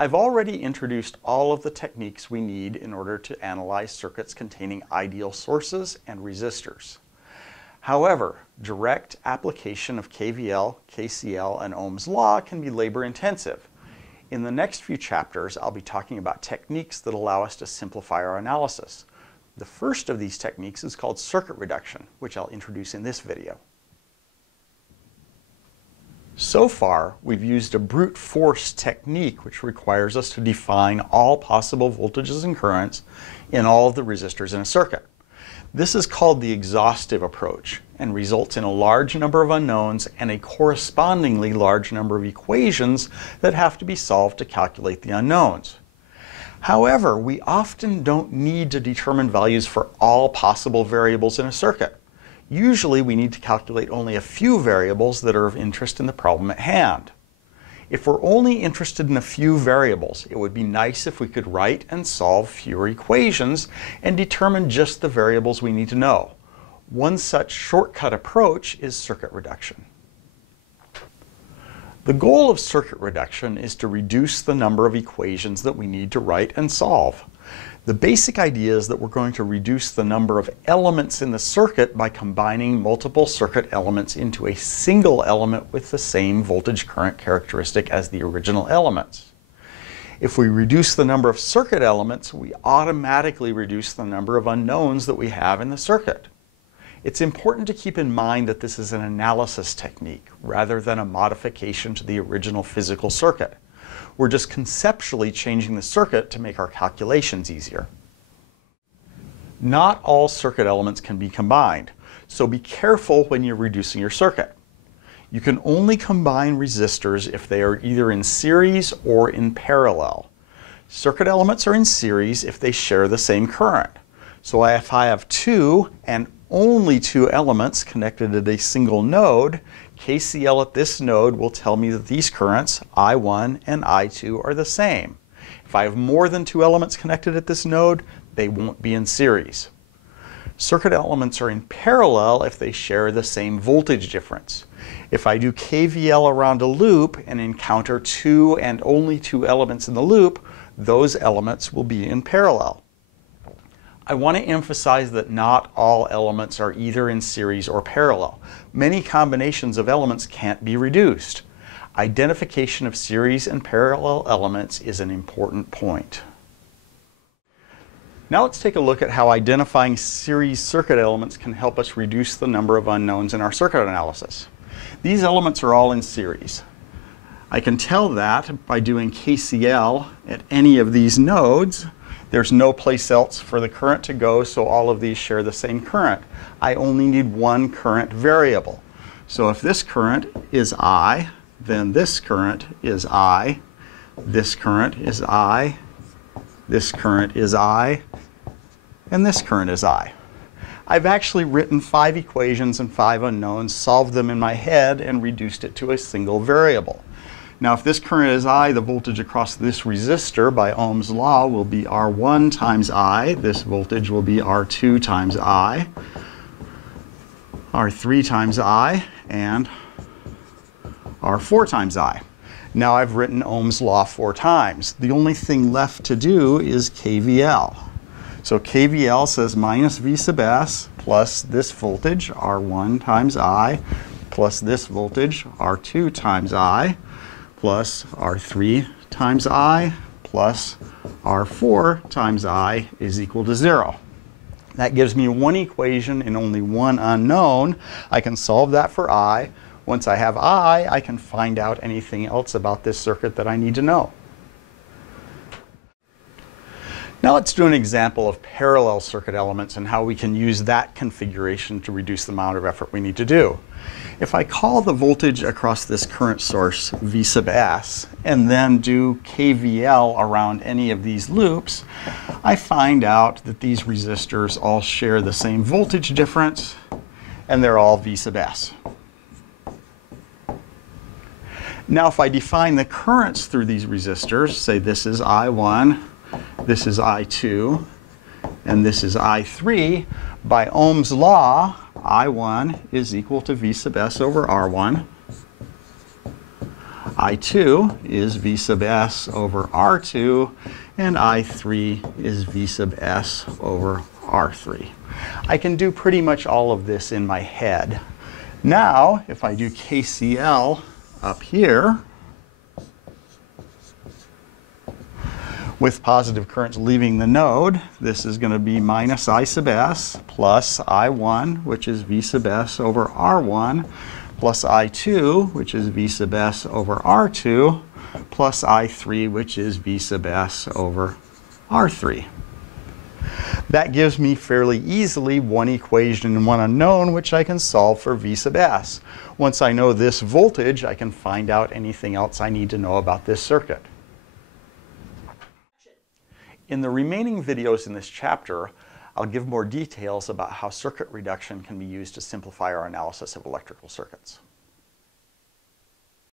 I've already introduced all of the techniques we need in order to analyze circuits containing ideal sources and resistors. However, direct application of KVL, KCL, and Ohm's law can be labor-intensive. In the next few chapters, I'll be talking about techniques that allow us to simplify our analysis. The first of these techniques is called circuit reduction, which I'll introduce in this video. So far, we've used a brute force technique which requires us to define all possible voltages and currents in all of the resistors in a circuit. This is called the exhaustive approach and results in a large number of unknowns and a correspondingly large number of equations that have to be solved to calculate the unknowns. However, we often don't need to determine values for all possible variables in a circuit. Usually we need to calculate only a few variables that are of interest in the problem at hand. If we're only interested in a few variables, it would be nice if we could write and solve fewer equations and determine just the variables we need to know. One such shortcut approach is circuit reduction. The goal of circuit reduction is to reduce the number of equations that we need to write and solve. The basic idea is that we're going to reduce the number of elements in the circuit by combining multiple circuit elements into a single element with the same voltage current characteristic as the original elements. If we reduce the number of circuit elements, we automatically reduce the number of unknowns that we have in the circuit. It's important to keep in mind that this is an analysis technique rather than a modification to the original physical circuit. We're just conceptually changing the circuit to make our calculations easier. Not all circuit elements can be combined, so be careful when you're reducing your circuit. You can only combine resistors if they are either in series or in parallel. Circuit elements are in series if they share the same current. So if I have two and only two elements connected at a single node, KCL at this node will tell me that these currents, I1 and I2, are the same. If I have more than two elements connected at this node, they won't be in series. Circuit elements are in parallel if they share the same voltage difference. If I do KVL around a loop and encounter two and only two elements in the loop, those elements will be in parallel. I want to emphasize that not all elements are either in series or parallel. Many combinations of elements can't be reduced. Identification of series and parallel elements is an important point. Now let's take a look at how identifying series circuit elements can help us reduce the number of unknowns in our circuit analysis. These elements are all in series. I can tell that by doing KCL at any of these nodes. There's no place else for the current to go, so all of these share the same current. I only need one current variable. So if this current is I, then this current is I, this current is I, this current is I, and this current is I. I've actually written 5 equations and 5 unknowns, solved them in my head, and reduced it to a single variable. Now if this current is I, the voltage across this resistor by Ohm's law will be R1 times I. This voltage will be R2 times I, R3 times I, and R4 times I. Now I've written Ohm's law 4 times. The only thing left to do is KVL. So KVL says minus V sub S plus this voltage, R1 times I, plus this voltage, R2 times I, plus R3 times I, plus R4 times I is equal to 0. That gives me one equation and only one unknown. I can solve that for I. Once I have I can find out anything else about this circuit that I need to know. Now let's do an example of parallel circuit elements and how we can use that configuration to reduce the amount of effort we need to do. If I call the voltage across this current source V sub S and then do KVL around any of these loops, I find out that these resistors all share the same voltage difference and they're all V sub S. Now if I define the currents through these resistors, say this is I1, this is I2, and this is I3, by Ohm's law, I1 is equal to V sub S over R1. I2 is V sub S over R2, and I3 is V sub S over R3. I can do pretty much all of this in my head. Now, if I do KCL up here, with positive currents leaving the node, this is going to be minus I sub S plus I1, which is V sub S over R1, plus I2, which is V sub S over R2, plus I3, which is V sub S over R3. That gives me fairly easily one equation and one unknown, which I can solve for V sub S. Once I know this voltage, I can find out anything else I need to know about this circuit. In the remaining videos in this chapter, I'll give more details about how circuit reduction can be used to simplify our analysis of electrical circuits.